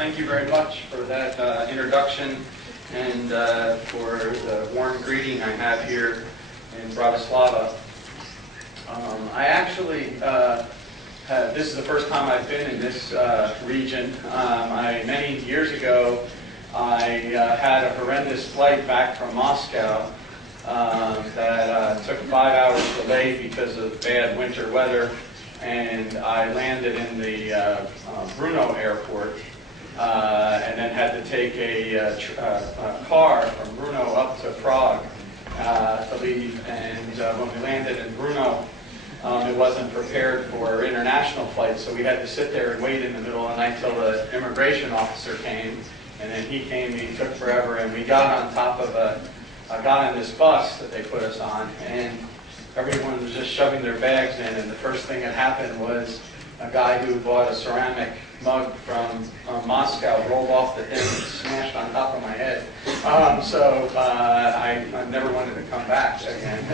Thank you very much for that introduction and for the warm greeting I have here in Bratislava. I actually, this is the first time I've been in this region. Many years ago, I had a horrendous flight back from Moscow that took 5 hours delayed because of bad winter weather, and I landed in the Brno airport and then had to take a car from Brno up to Prague to leave. And when we landed in Brno, it wasn't prepared for international flights, so we had to sit there and wait in the middle of the night till the immigration officer came. And then he came, and he took forever, and we got on top of got on this bus that they put us on, and everyone was just shoving their bags in, and the first thing that happened was a guy who bought a ceramic mug from Moscow rolled off the thing and smashed on top of my head. So I never wanted to come back again.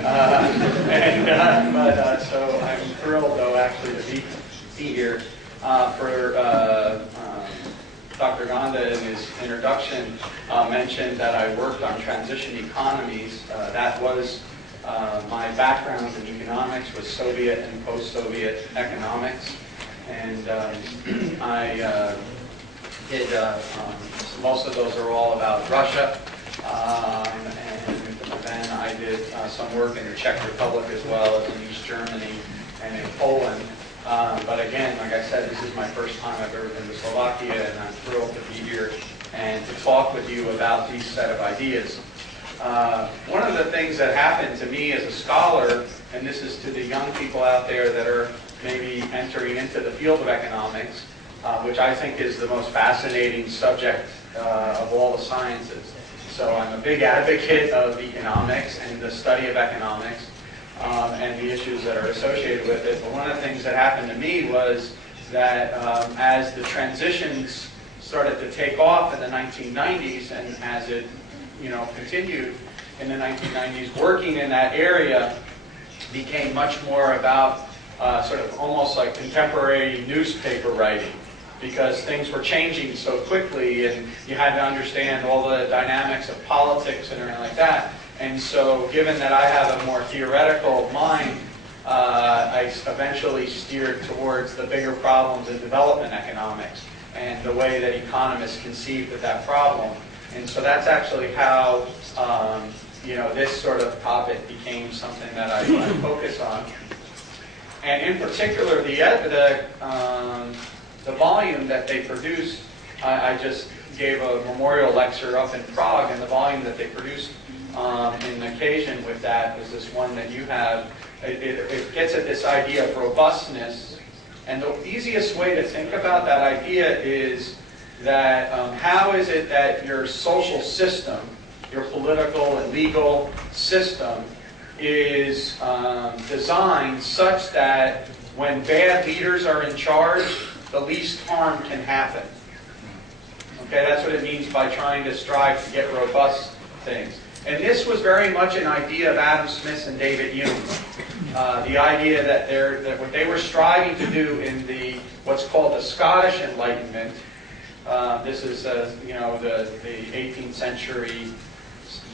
So I'm thrilled, though, actually, to be here for Dr. Gonda, in his introduction, mentioned that I worked on transition economies. That was my background in economics, was Soviet and post-Soviet economics. And I did, most of those are all about Russia. And then I did some work in the Czech Republic as well as in East Germany and in Poland. But again, like I said, this is my first time I've ever been to Slovakia, and I'm thrilled to be here and to talk with you about these set of ideas. One of the things that happened to me as a scholar, and this is to the young people out there that are maybe entering into the field of economics, which I think is the most fascinating subject of all the sciences. So I'm a big advocate of economics and the study of economics. And the issues that are associated with it. But one of the things that happened to me was that as the transitions started to take off in the 1990s, and as it continued in the 1990s, working in that area became much more about sort of almost like contemporary newspaper writing, because things were changing so quickly, and you had to understand all the dynamics of politics and everything like that. And so, given that I have a more theoretical mind, I eventually steered towards the bigger problems in development economics and the way that economists conceived of that problem. And so that's actually how this sort of topic became something that I focus on. And in particular, the volume that they produced, I just gave a memorial lecture up in Prague, and the volume that they produced in occasion with that was this one that you have. It gets at this idea of robustness, and the easiest way to think about that idea is that how is it that your social system, your political and legal system, is designed such that when bad leaders are in charge, the least harm can happen. Okay, that's what it means by trying to strive to get robust things. And this was very much an idea of Adam Smith's and David Hume's. The idea that what they were striving to do in what's called the Scottish Enlightenment. This is the 18th century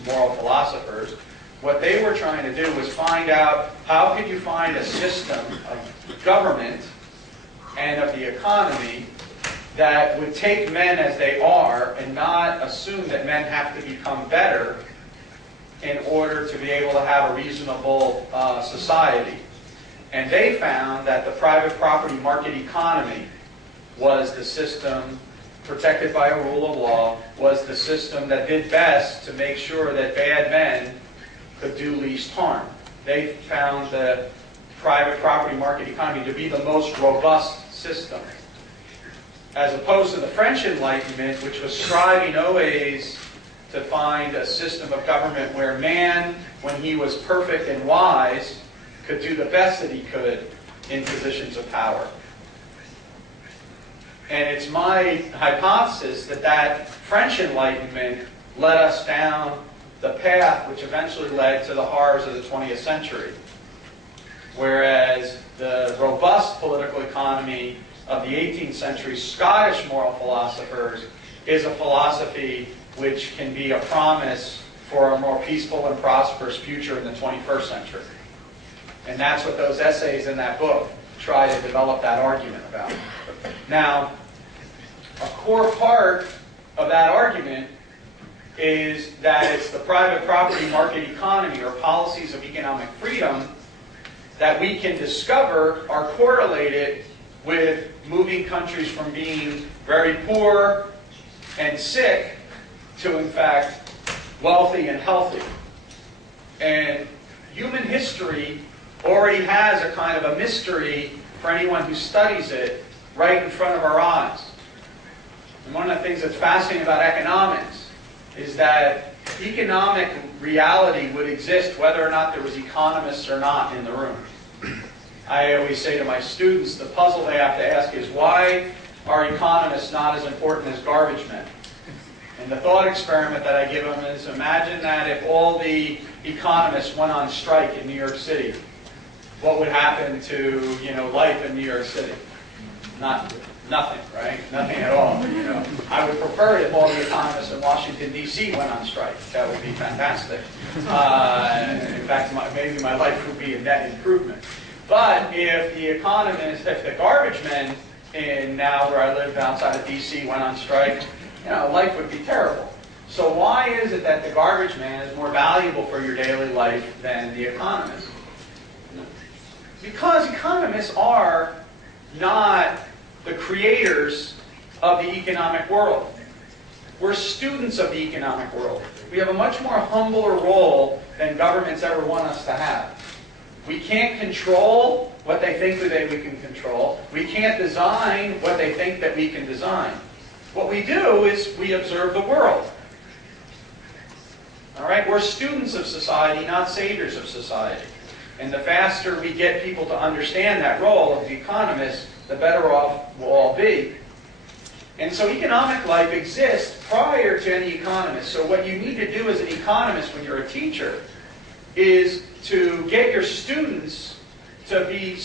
moral philosophers. What they were trying to do was find out how could you find a system of government and of the economy that would take men as they are and not assume that men have to become better in order to be able to have a reasonable society. And they found that the private property market economy was the system protected by a rule of law, was the system that did best to make sure that bad men could do least harm. They found the private property market economy to be the most robust system, as opposed to the French Enlightenment, which was striving always to find a system of government where man, when he was perfect and wise, could do the best that he could in positions of power. And it's my hypothesis that French Enlightenment led us down the path which eventually led to the horrors of the 20th century. Whereas the robust political economy of the 18th century Scottish moral philosophers is a philosophy which can be a promise for a more peaceful and prosperous future in the 21st century. And that's what those essays in that book try to develop that argument about. Now, a core part of that argument is that it's the private property market economy or policies of economic freedom that we can discover are correlated with moving countries from being very poor and sick to, in fact, wealthy and healthy. And human history already has a kind of a mystery for anyone who studies it right in front of our eyes. And one of the things that's fascinating about economics is that economic reality would exist whether or not there was economists or not in the room. I always say to my students, the puzzle they have to ask is, why are economists not as important as garbage men? And the thought experiment that I give them is, imagine that if all the economists went on strike in New York City, what would happen to, life in New York City? Nothing, right? Nothing at all. I would prefer if all the economists in Washington, D.C. went on strike. That would be fantastic. In fact, maybe my life would be a net improvement. But if the garbage men in now where I live outside of D.C. went on strike, life would be terrible. So why is it that the garbage man is more valuable for your daily life than the economist? Because economists are not the creators of the economic world. We're students of the economic world. We have a much more humbler role than governments ever want us to have. We can't control what they think that we can control. We can't design what they think that we can design. What we do is we observe the world. All right? We're students of society, not saviors of society. And the faster we get people to understand that role of the economist, the better off we'll all be. And so economic life exists prior to any economist. So what you need to do as an economist when you're a teacher is to get your students to be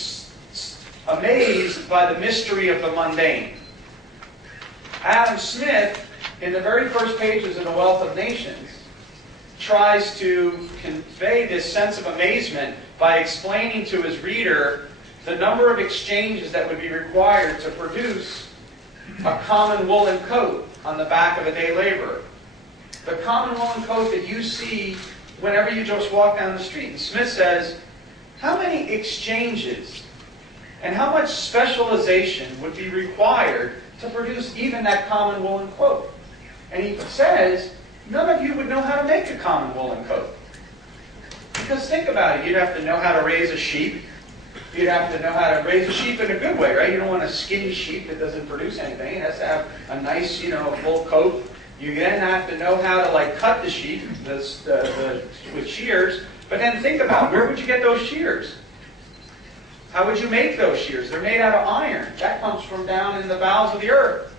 amazed by the mystery of the mundane. Adam Smith, in the very first pages of The Wealth of Nations, tries to convey this sense of amazement by explaining to his reader the number of exchanges that would be required to produce a common woolen coat on the back of a day laborer. The common woolen coat that you see whenever you just walk down the street. And Smith says, how many exchanges and how much specialization would be required to produce even that common woolen coat? And he says, none of you would know how to make a common woolen coat. Because think about it, you'd have to know how to raise a sheep. You'd have to know how to raise a sheep in a good way, right? You don't want a skinny sheep that doesn't produce anything. It has to have a nice, full coat. You then have to know how to cut the sheep with shears. But then think about, where would you get those shears? How would you make those shears? They're made out of iron. That comes from down in the bowels of the earth.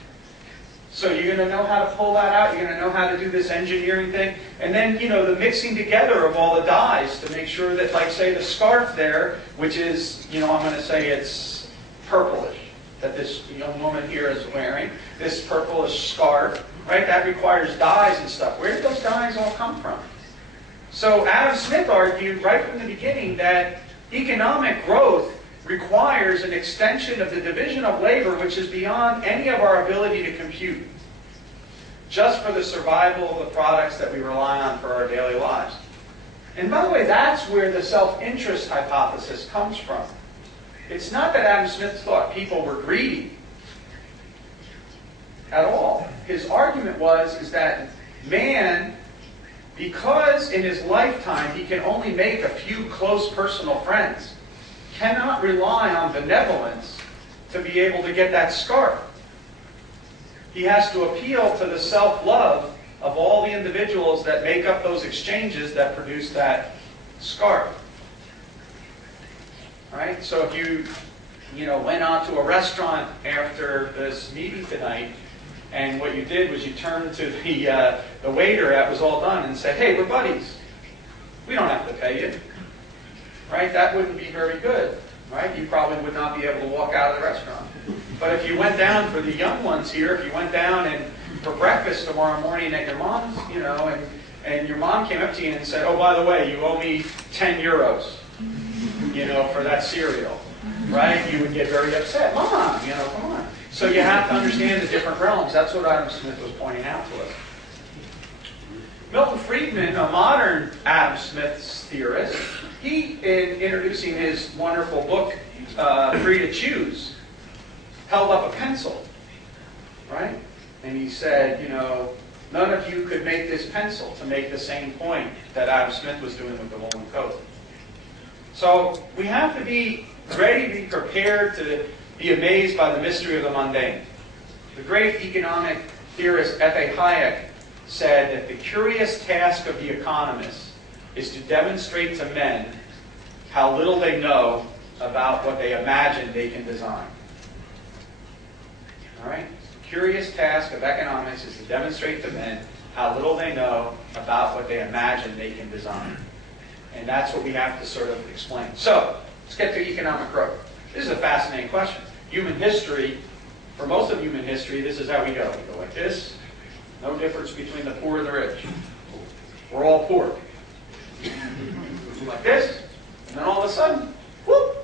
So you're going to know how to pull that out. You're going to know how to do this engineering thing. And then, the mixing together of all the dyes to make sure that, say, the scarf there, which is, I'm going to say it's purplish, that this young woman here is wearing, this purplish scarf, right? That requires dyes and stuff. Where did those dyes all come from? So Adam Smith argued right from the beginning that economic growth requires an extension of the division of labor which is beyond any of our ability to compute, just for the survival of the products that we rely on for our daily lives. And by the way, that's where the self-interest hypothesis comes from. It's not that Adam Smith thought people were greedy at all. His argument is that man, because in his lifetime he can only make a few close personal friends, cannot rely on benevolence to be able to get that scarf. He has to appeal to the self-love of all the individuals that make up those exchanges that produce that scarf. Right? So if you went out to a restaurant after this meeting tonight, and what you did was you turned to the waiter that was all done and said, hey, we're buddies. We don't have to pay you. Right? That wouldn't be very good. right? You probably would not be able to walk out of the restaurant. But if you went down, for the young ones here, if you went down and for breakfast tomorrow morning at your mom's, you know, and your mom came up to you and said, oh, by the way, you owe me 10 euros, you know, for that cereal, right? You would get very upset. Mom, you know, come on. So you have to understand the different realms. That's what Adam Smith was pointing out to us. Milton Friedman, a modern Adam Smith's theorist, he, in introducing his wonderful book, Free to Choose, held up a pencil, right? And he said, you know, none of you could make this pencil to make the same point that Adam Smith was doing with the woolen coat. So we have to be ready to be prepared to be amazed by the mystery of the mundane. The great economic theorist F.A. Hayek said that the curious task of the economist is to demonstrate to men how little they know about what they imagine they can design. All right? The curious task of economics is to demonstrate to men how little they know about what they imagine they can design. And that's what we have to sort of explain. So, let's get to economic growth. This is a fascinating question. Human history, for most of human history, this is how we go. We go like this. No difference between the poor and the rich. We're all poor. Like this, and then all of a sudden, whoop!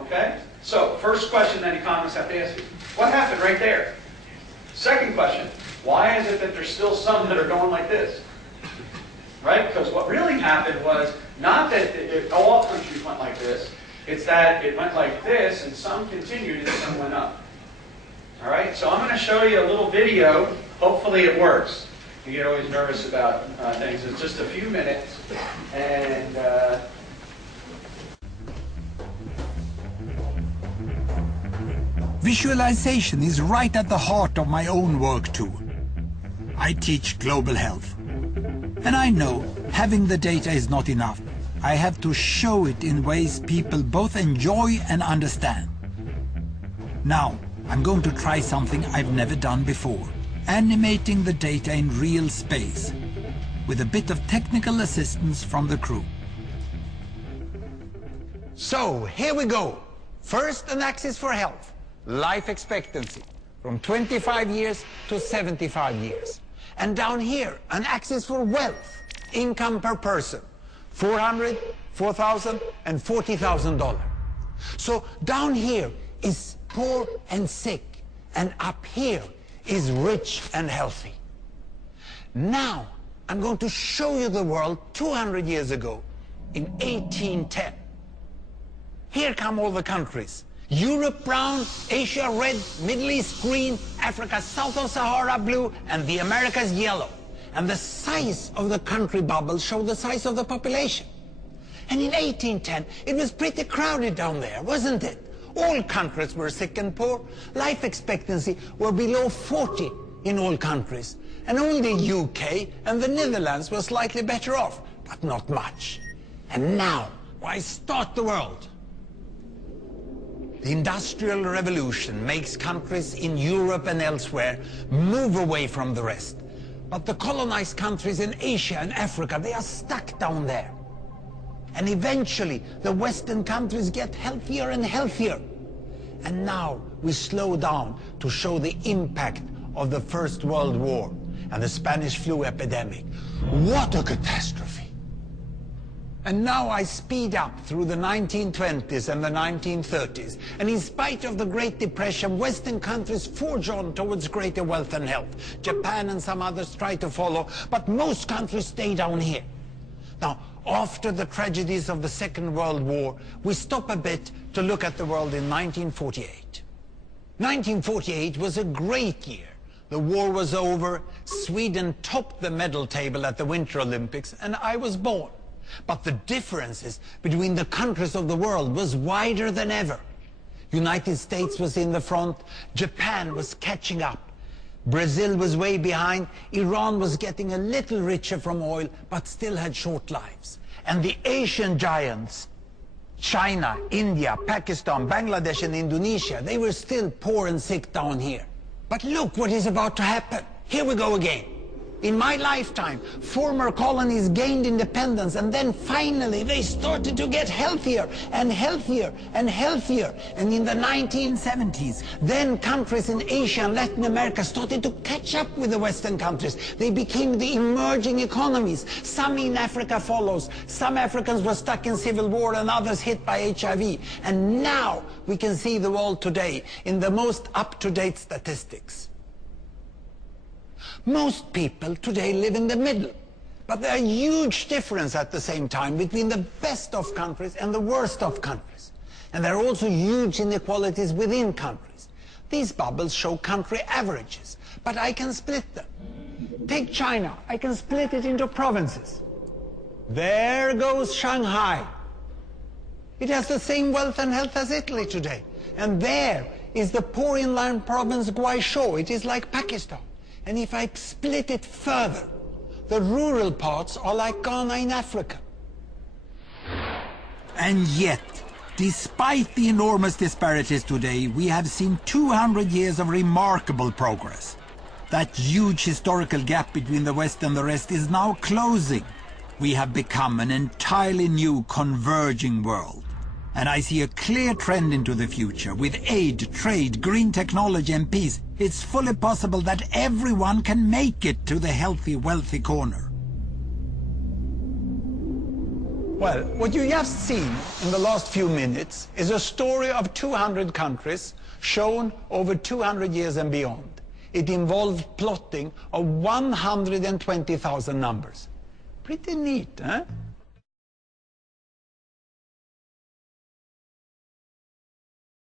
Okay? So, first question that economists have to ask you, what happened right there? Second question, why is it that there's still some that are going like this? Right? Because what really happened was not that all countries went like this, it's that it went like this, and some continued and some went up. All right? So I'm going to show you a little video. Hopefully it works. You get always nervous about things. It's just a few minutes, and Visualization is right at the heart of my own work too. I teach global health. And I know having the data is not enough. I have to show it in ways people both enjoy and understand. Now, I'm going to try something I've never done before. Animating the data in real space, with a bit of technical assistance from the crew. So, here we go. First, an axis for health. Life expectancy, from 25 years to 75 years. And down here, an axis for wealth, income per person, $400, $4,000, and $40,000. So down here is poor and sick, and up here is rich and healthy. Now, I'm going to show you the world 200 years ago, in 1810. Here come all the countries. Europe brown, Asia red, Middle East green, Africa south of Sahara blue, and the Americas yellow. And the size of the country bubbles show the size of the population. And in 1810, it was pretty crowded down there, wasn't it? All countries were sick and poor. Life expectancy were below 40 in all countries. And only the UK and the Netherlands were slightly better off, but not much. And now, why start the world? The Industrial Revolution makes countries in Europe and elsewhere move away from the rest. But the colonized countries in Asia and Africa, they are stuck down there. And eventually, the Western countries get healthier and healthier. And now we slow down to show the impact of the First World War and the Spanish flu epidemic. What a catastrophe! And now I speed up through the 1920s and the 1930s. And in spite of the Great Depression, Western countries forge on towards greater wealth and health. Japan and some others try to follow, but most countries stay down here. Now, after the tragedies of the Second World War, we stop a bit to look at the world in 1948. 1948 was a great year. The war was over, Sweden topped the medal table at the Winter Olympics, and I was born. But the differences between the countries of the world was wider than ever. United States was in the front, Japan was catching up, Brazil was way behind, Iran was getting a little richer from oil, but still had short lives. And the Asian giants, China, India, Pakistan, Bangladesh and Indonesia, they were still poor and sick down here. But look what is about to happen. Here we go again. In my lifetime, former colonies gained independence, and then finally they started to get healthier and healthier and healthier. And in the 1970s, then countries in Asia and Latin America started to catch up with the Western countries. They became the emerging economies. Some in Africa follows. Some Africans were stuck in civil war and others hit by HIV. And now we can see the world today in the most up-to-date statistics. Most people today live in the middle, but there are huge differences at the same time between the best of countries and the worst of countries. And there are also huge inequalities within countries. These bubbles show country averages, but I can split them. Take China, I can split it into provinces. There goes Shanghai. It has the same wealth and health as Italy today. And there is the poor inland province Guizhou. It is like Pakistan. And if I split it further, the rural parts are like Ghana in Africa. And yet, despite the enormous disparities today, we have seen 200 years of remarkable progress. That huge historical gap between the West and the rest is now closing. We have become an entirely new converging world. And I see a clear trend into the future. With aid, trade, green technology and peace, it's fully possible that everyone can make it to the healthy, wealthy corner. Well, what you just seen in the last few minutes is a story of 200 countries shown over 200 years and beyond. It involved plotting of 120,000 numbers. Pretty neat, huh?